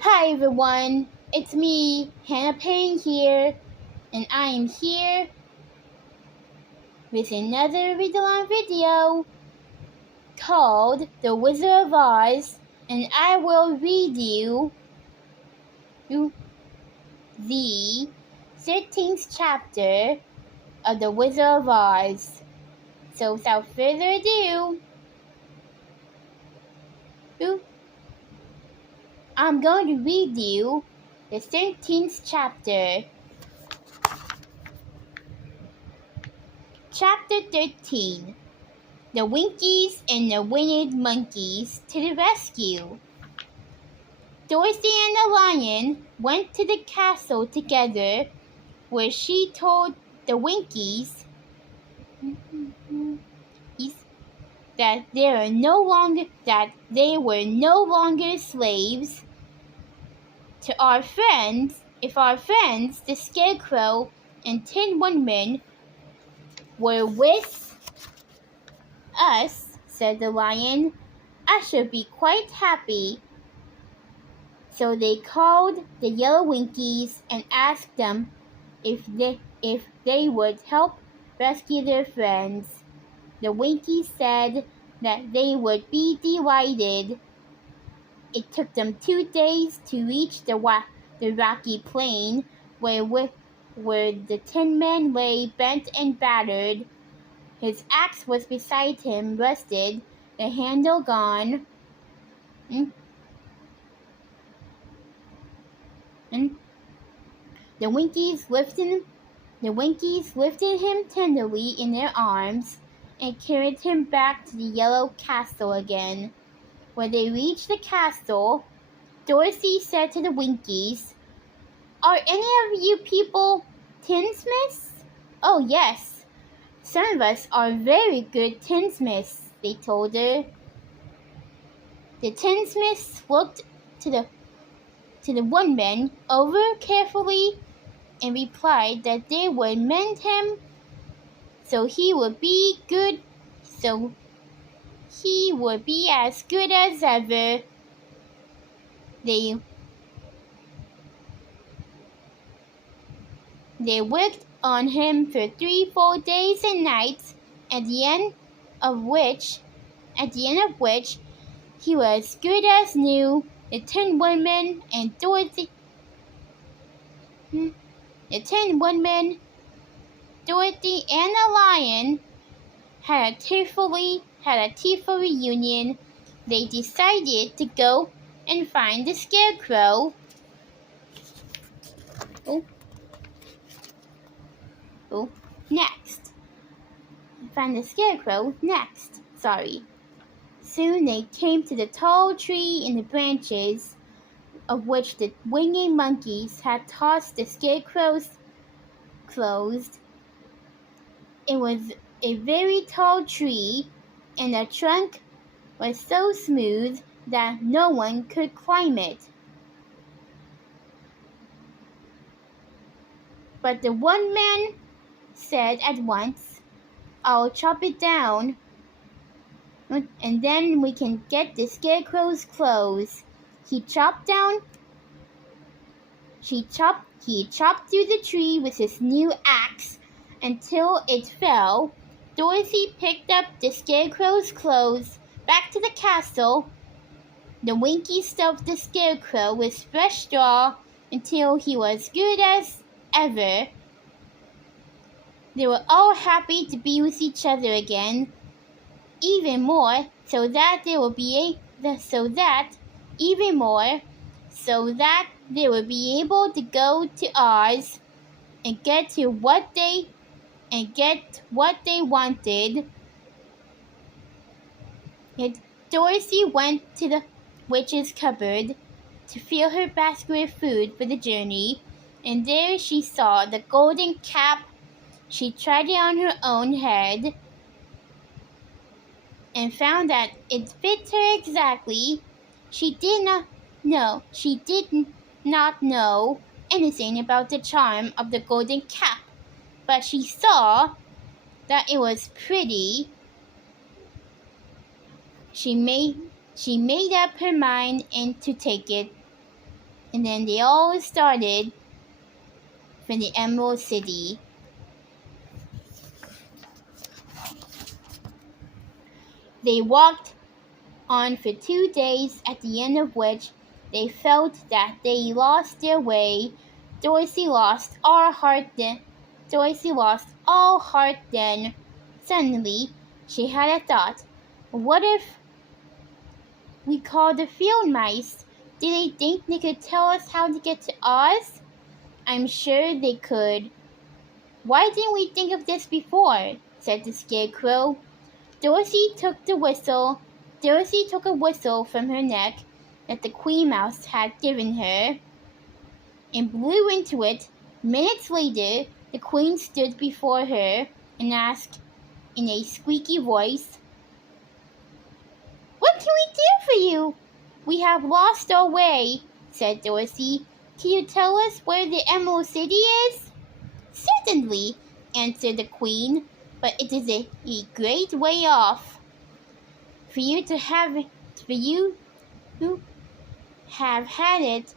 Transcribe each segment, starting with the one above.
Hi everyone, it's me, Hannah Payne here, and I am here with another read-along video called The Wizard of Oz, and I will read you the 13th chapter of The Wizard of Oz. So without further ado, I'm going to read you the 13th chapter. Chapter 13. The Winkies and the Winged Monkeys to the rescue. Dorothy and the lion went to the castle together, where she told the Winkies that they were no longer slaves to our friends. If our friends, the Scarecrow and Tin Woodman, were with us, said the lion, I should be quite happy. So they called the Yellow Winkies and asked them if they would help rescue their friends. The Winkies said that they would be delighted. It took them 2 days to reach the rocky plain where the Tin Man lay bent and battered. His axe was beside him, rusted, the handle gone. The Winkies lifted him tenderly in their arms and carried him back to the Yellow Castle again. When they reached the castle, Dorothy said to the Winkies, Are any of you people tinsmiths? Oh, yes. Some of us are very good tinsmiths, they told her. The tinsmiths looked to the woodman over carefully and replied that they would mend him so he would be as good as ever. They worked on him for 3 full days and nights, at the end of which he was good as new. The Tin Woodman and Dorothy and the lion had a tearful reunion. They decided to go and find the Scarecrow. Next. Soon they came to the tall tree in the branches of which the winged monkeys had tossed the Scarecrow's clothes. It was a very tall tree, and the trunk was so smooth that no one could climb it. But the one man said at once, I'll chop it down, and then we can get the Scarecrow's clothes. He chopped through the tree with his new axe until it fell. Dorothy picked up the Scarecrow's clothes back to the castle. The Winkies stuffed the Scarecrow with fresh straw until he was good as ever. They were all happy to be with each other again, even more so that they would be able to go to Oz and get what they wanted. Dorothy went to the witch's cupboard to fill her basket with food for the journey, and there she saw the golden cap. She tried it on her own head and found that it fit her exactly. She did not know anything about the charm of the golden cap, but she saw that it was pretty. She made She made up her mind and to take it, and then they all started for the Emerald City. They walked on for 2 days, at the end of which they felt that they lost their way. Dorothy lost all heart then. Suddenly, she had a thought. What if we called the field mice? Did they think they could tell us how to get to Oz? I'm sure they could. Why didn't we think of this before? Said the Scarecrow. Dorothy took a whistle from her neck that the Queen Mouse had given her and blew into it. Minutes later, the Queen stood before her and asked in a squeaky voice, "What can we do for you?" "We have lost our way," said Dorothy. "Can you tell us where the Emerald City is?" "Certainly," answered the Queen, "but it is a great way off. For you who have had it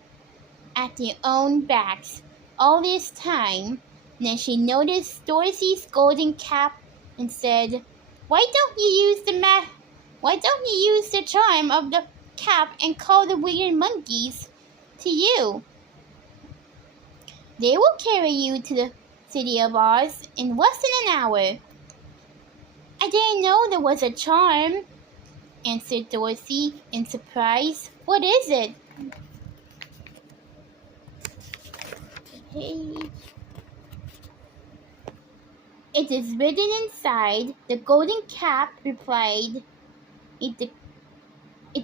at your own backs all this time." And then she noticed Dorothy's golden cap and said, Why don't you use the charm of the cap and call the winged monkeys to you? They will carry you to the City of Oz in less than an hour." "I didn't know there was a charm," answered Dorothy in surprise. "What is it?" "It is written inside the golden cap," replied. "It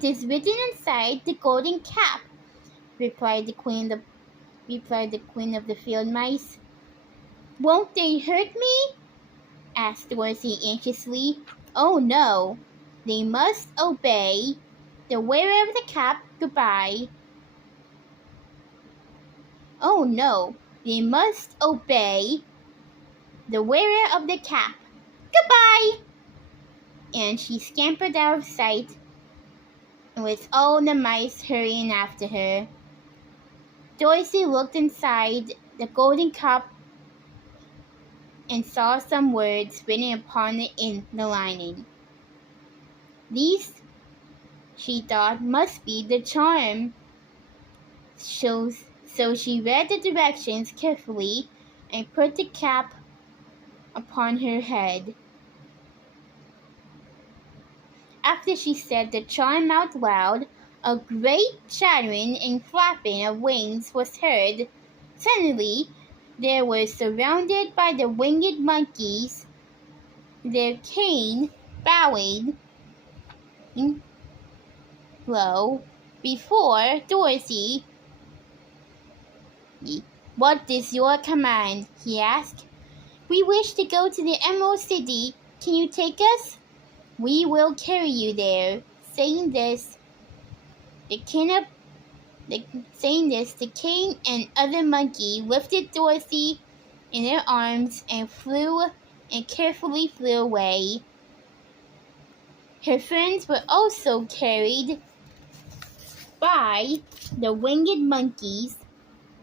is written inside the golden cap," replied the Queen of the Field Mice. "Won't they hurt me?" asked Dorothy anxiously. "Oh no, they must obey the wearer of the cap. Goodbye." "Oh no, they must obey the wearer of the cap. Goodbye!" And she scampered out of sight, with all the mice hurrying after her. Dorothy looked inside the golden cup and saw some words written upon it in the lining. These, she thought, must be the charm. So she read the directions carefully and put the cap upon her head. After she said the charm out loud, a great chattering and flapping of wings was heard. Suddenly, they were surrounded by the winged monkeys, their cane bowing low before Dorothy. "What is your command?" he asked. "We wish to go to the Emerald City. Can you take us?" "We will carry you there." Saying this, the cane and other monkey lifted Dorothy in their arms and carefully flew away. Her friends were also carried by the winged monkeys,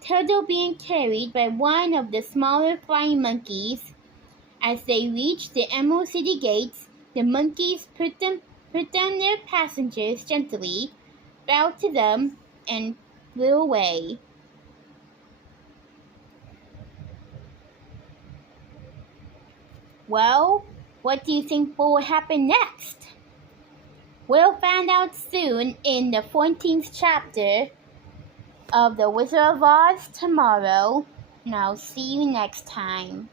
Turtle being carried by one of the smaller flying monkeys. As they reached the Emerald City gates, the monkeys put down their passengers gently, bowed to them, and flew away. Well, what do you think will happen next? We'll find out soon in the 14th chapter of The Wizard of Oz tomorrow, and I'll see you next time.